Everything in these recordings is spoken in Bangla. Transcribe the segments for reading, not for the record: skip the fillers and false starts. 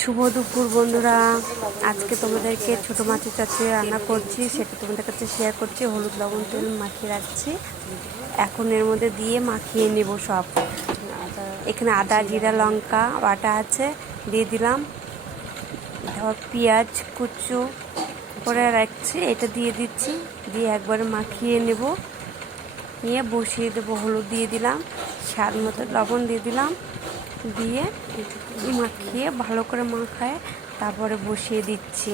শুভ দুপুর বন্ধুরা, আজকে তোমাদেরকে ছোটো মাছের চাচি রান্না করছি, সেটা তোমাদের কাছে শেয়ার করছি। হলুদ লবণ তেল মাখিয়ে রাখছি, এখন এর মধ্যে দিয়ে মাখিয়ে নেব সব। এখানে আদা জিরা লঙ্কা বাটা আছে, দিয়ে দিলাম। তারপর পেঁয়াজ কুচু করে রাখছি, এটা দিয়ে দিচ্ছি, দিয়ে একবারে মাখিয়ে নেব। নিয়ে বসিয়ে দেবো, হলুদ দিয়ে দিলাম, স্বাদ মতো লবণ দিয়ে দিলাম, দিয়ে মাখিয়ে ভালো করে মাখায় তারপরে বসিয়ে দিচ্ছি।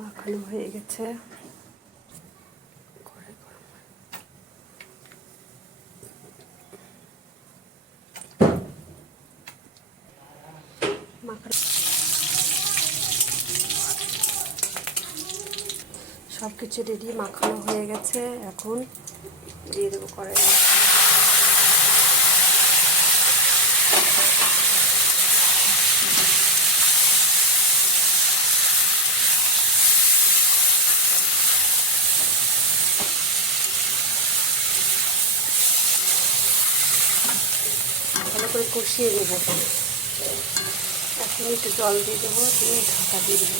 মাখানো হয়ে গেছে, সব কিছু রেডি, মাখানো হয়ে গেছে। এখন দিয়ে দেবো কড়াইয়ে। ভালো করে কষিয়ে নেবো। এখন একটু জল দিয়ে দেবো, দিয়ে ঢাকা দিয়ে দেবো।